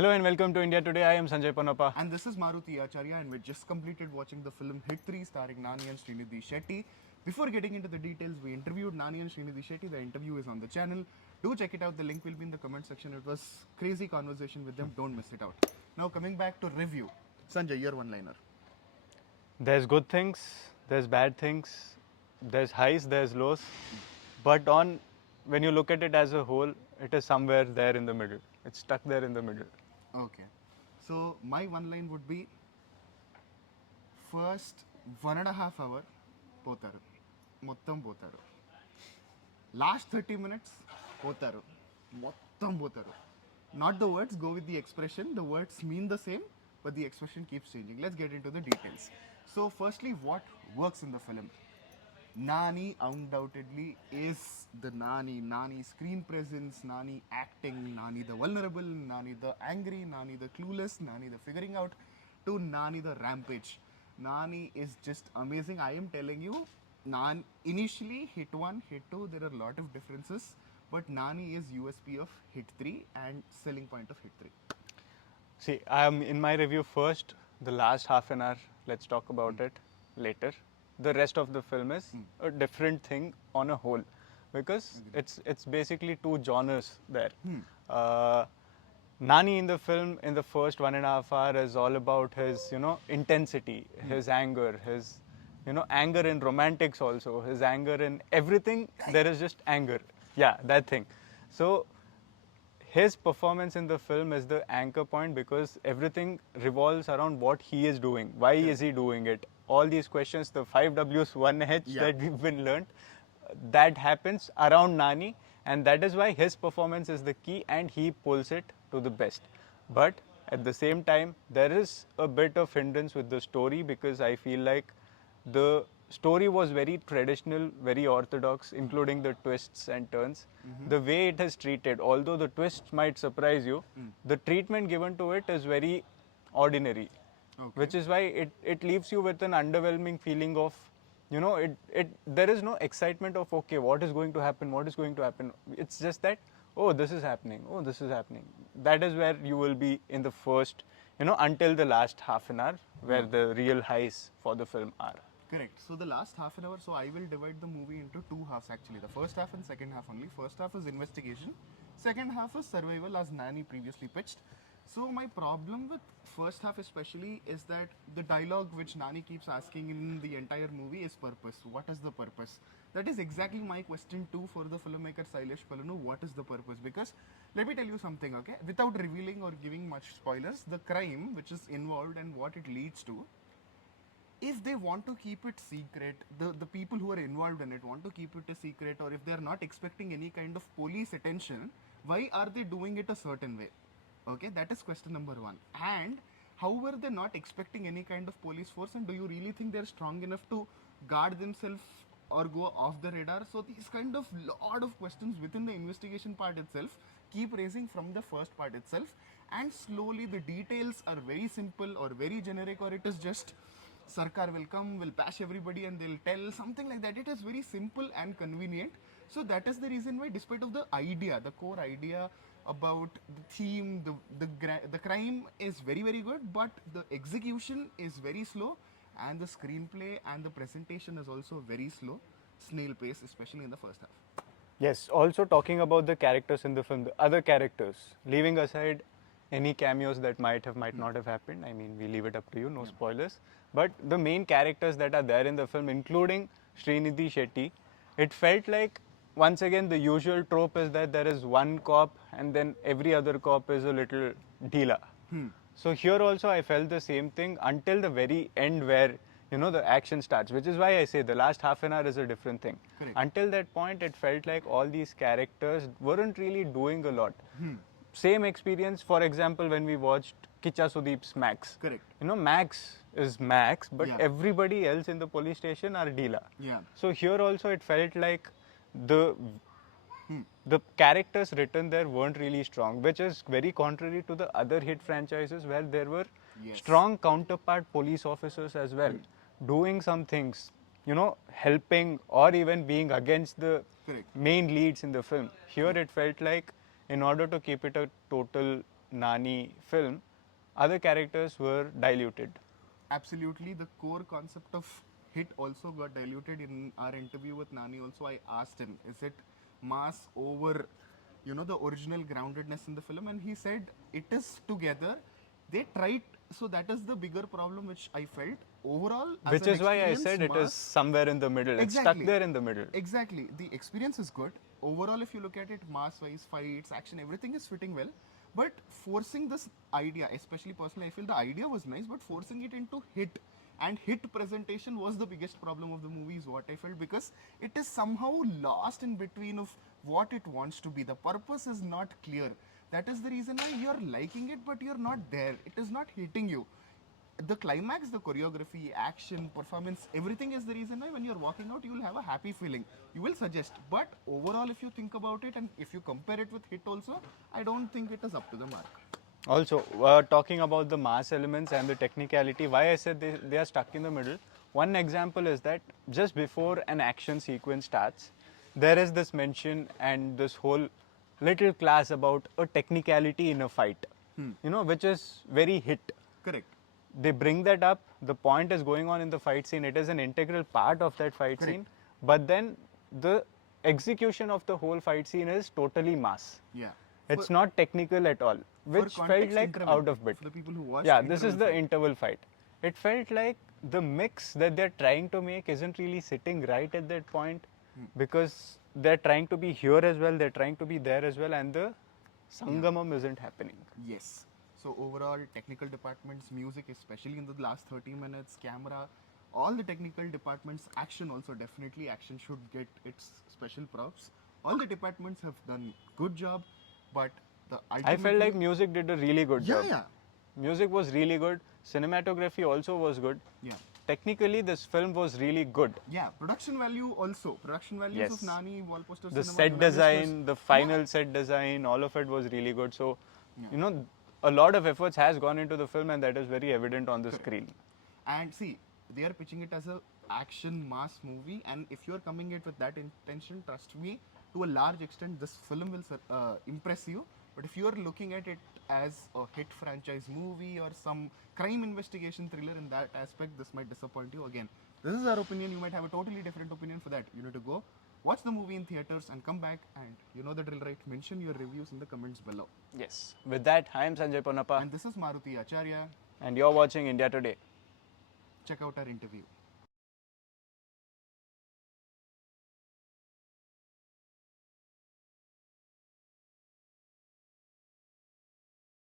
Hello and welcome to India Today. I am Sanjay Panapa. And this is Maruti Acharya, and we just completed watching the film HIT3 starring Nani and Srinidhi Shetty. Before getting into the details, we interviewed Nani and Srinidhi Shetty. The interview is on the channel. Do check it out. The link will be in the comment section. It was crazy conversation with them. Don't miss it out. Now coming back to review. Sanjay, your one-liner. There's good things, there's bad things, there's highs, there's lows. But when you look at it as a whole, it is somewhere there in the middle. It's stuck there in the middle. Okay. So my one line would be first 1.5 hour పోతారు మొత్తం పోతారు last 30 minutes పోతారు మొత్తం పోతారు not the words go with the expression, the words mean the same but the expression keeps changing. Let's get into the details. So firstly, what works in the film? Nani undoubtedly is the Nani screen presence, Nani acting, Nani the vulnerable, Nani the angry, Nani the clueless, Nani the figuring out, to Nani the rampage. Nani is just amazing. I am telling you, initially hit 1, hit 2, there are a lot of differences, but Nani is USP of hit 3 and selling point of hit 3. See, in my review first, the last half an hour, let's talk about it later. The rest of the film is a different thing on a whole because it's basically two genres there. Nani in the film in the first 1.5 hour is all about his intensity, his anger, his anger in romantics also, his anger in everything. There is just anger. Yeah, that thing. So his performance in the film is the anchor point because everything revolves around what he is doing. Why is he doing it? All these questions, the 5 W's, 1 H that we've been learned, that happens around Nani, and that is why his performance is the key and he pulls it to the best. But at the same time, there is a bit of hindrance with the story because I feel like the story was very traditional, very orthodox, including the twists and turns. The way it is treated, although the twists might surprise you, the treatment given to it is very ordinary. Okay. Which is why it leaves you with an underwhelming feeling of, there is no excitement of, okay, what is going to happen, what is going to happen. It's just that, oh, this is happening, oh, this is happening. That is where you will be in the first, until the last half an hour, where the real highs for the film are. Correct. So the last half an hour, so I will divide the movie into two halves actually. The first half and second half only. First half is investigation. Second half is survival as Nani previously pitched. So my problem with first half especially is that the dialogue which Nani keeps asking in the entire movie is purpose. What is the purpose? That is exactly my question too for the filmmaker Sailesh Kolanu. What is the purpose? Because let me tell you something, okay? Without revealing or giving much spoilers, the crime which is involved and what it leads to, if they want to keep it secret, the people who are involved in it want to keep it a secret, or if they are not expecting any kind of police attention, why are they doing it a certain way? Okay, that is question number 1. And how were they not expecting any kind of police force, and do you really think they're strong enough to guard themselves or go off the radar? So these kind of lot of questions within the investigation part itself keep raising from the first part itself, and slowly the details are very simple or very generic, or it is just Sarkar will come, will bash everybody and they'll tell something like that. It is very simple and convenient. So that is the reason why, despite of the idea, the core idea about the theme, the crime is very, very good, but the execution is very slow, and the screenplay and the presentation is also very slow, snail pace, especially in the first half. Yes, also talking about the characters in the film, the other characters, leaving aside any cameos that might not have happened. I mean, we leave it up to you, no spoilers. But the main characters that are there in the film, including Srinidhi Shetty, it felt like, once again, the usual trope is that there is one cop and then every other cop is a little dealer. So here also I felt the same thing until the very end where, the action starts, which is why I say the last half an hour is a different thing. Correct. Until that point, it felt like all these characters weren't really doing a lot. Same experience, for example, when we watched Kicha Sudeep's Max. Correct. Max is Max, but everybody else in the police station are dealer. Yeah. So here also it felt like the characters written there weren't really strong, which is very contrary to the other hit franchises where there were strong counterpart police officers as well, doing some things, helping or even being against the main leads in the film. Here it felt like, in order to keep it a total Nani film, other characters were diluted. Absolutely, the core concept of hit also got diluted. In our interview with Nani also, I asked him, is it mass over, the original groundedness in the film? And he said it is together. They tried, so that is the bigger problem which I felt. Overall, as Which an is why I experience, said it is mass, somewhere in the middle. It's stuck there in the middle. Exactly. The experience is good. Overall, if you look at it, mass-wise, fights, action, everything is fitting well. But forcing this idea, especially personally, I feel the idea was nice, but forcing it into hit and hit presentation was the biggest problem of the movie, is what I felt, because it is somehow lost in between of what it wants to be. The purpose is not clear. That is the reason why you're liking it, but you're not there. It is not hitting you. The climax, the choreography, action, performance, everything is the reason why when you're walking out, you will have a happy feeling. You will suggest. But overall, if you think about it and if you compare it with Hit also, I don't think it is up to the mark. Also, talking about the mass elements and the technicality, why I said they are stuck in the middle. One example is that just before an action sequence starts, there is this mention and this whole little class about a technicality in a fight, which is very hit. Correct. They bring that up. The point is going on in the fight scene. It is an integral part of that fight scene. But then the execution of the whole fight scene is totally mass. Yeah. It's not technical at all, which felt like interval, out of bit. For the people who watched, Yeah, this is the interval fight. It felt like the mix that they're trying to make isn't really sitting right at that point, because they're trying to be here as well, they're trying to be there as well, and the Sangamam isn't happening. Yes. So overall, technical departments, music, especially in the last 30 minutes, camera, all the technical departments, action also, definitely action should get its special props. All the departments have done good job, but I felt like music did a really good job. Yeah. Music was really good. Cinematography also was good. Yeah. Technically, this film was really good. Yeah, production value also. Production values of Nani, wall poster the cinema, set design, the final set design, all of it was really good. So, a lot of efforts has gone into the film, and that is very evident on the screen. And see, they are pitching it as a action mass movie, and if you are coming it with that intention, trust me, to a large extent, this film will impress you. But if you are looking at it as a hit franchise movie or some crime investigation thriller, in that aspect, this might disappoint you. Again, this is our opinion. You might have a totally different opinion. For that, you need to go watch the movie in theaters and come back, and you know the drill, right? Mention your reviews in the comments below. Yes. With that, I am Sanjay Ponnappa. And this is Maruti Acharya. And you're watching India Today. Check out our interview.